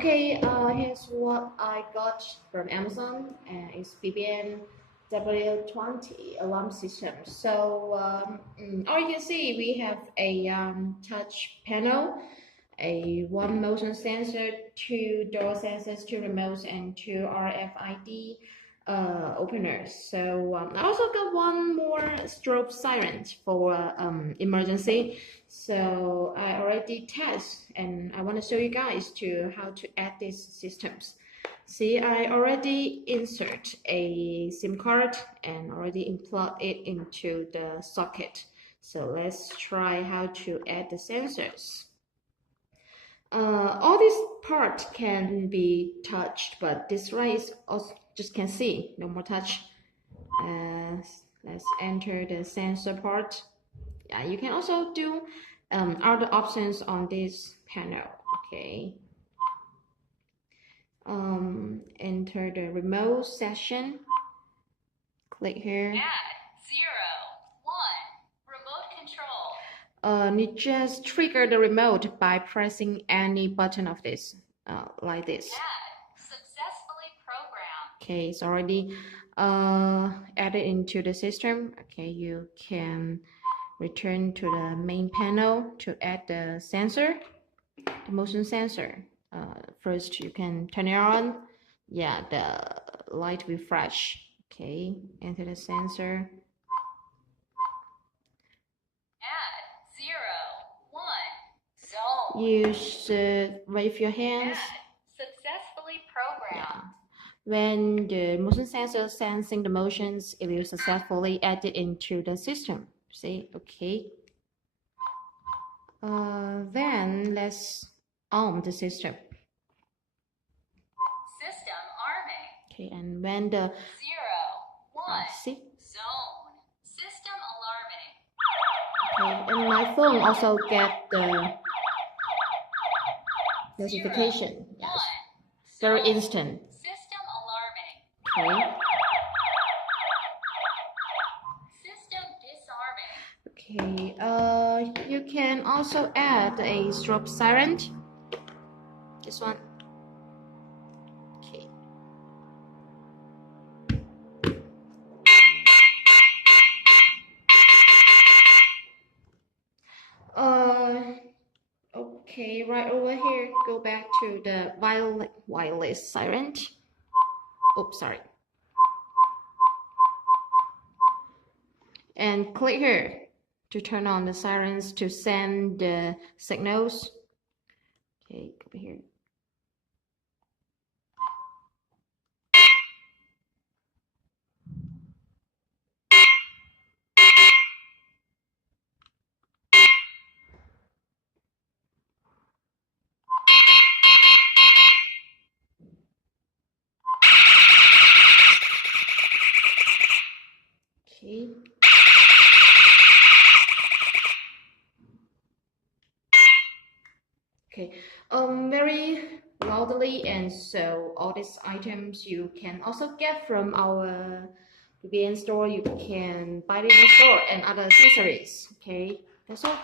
Okay, here's what I got from Amazon, and it's BBN W20 alarm system. So, all you can see, we have a touch panel, a one motion sensor, two door sensors, two remotes, and two RFID openers. So I also got one more strobe siren for emergency. So I already test, and I want to show you guys to how to add these systems. See, I already insert a SIM card and already plug it into the socket. So let's try how to add the sensors. All these parts can be touched, but this right is also just can see, no more touch. Let's enter the sensor part. Yeah, you can also do other options on this panel. Okay. Enter the remote section. Click here. Add 0, 1 remote control. You just trigger the remote by pressing any button of this, like this. Add successfully programmed. Okay, it's already added into the system. Okay, you can return to the main panel to add the sensor, the motion sensor. First, you can turn it on. Yeah, the light will flash. Okay, enter the sensor. Add 0, 1 zone. You should wave your hands. Add successfully programmed. Yeah. When the motion sensor sensing the motions, it will successfully add it into the system. See, okay. Then let's arm the system. System arming. Okay, and when the 0, 1 see. zone. System alarming. Okay, and my phone also get the notification. 0, Yes, 1 very zone. instant. System alarming. Okay. System disarming. Okay, you can also add a strobe siren. This one. Okay. Okay, right over here, go back to the wireless siren. Oops, sorry. And click here to turn on the sirens to send the signals. Okay, over here. Okay. Okay, very loudly, and so all these items you can also get from our BBN store. You can buy it in the store and other accessories. Okay, that's all.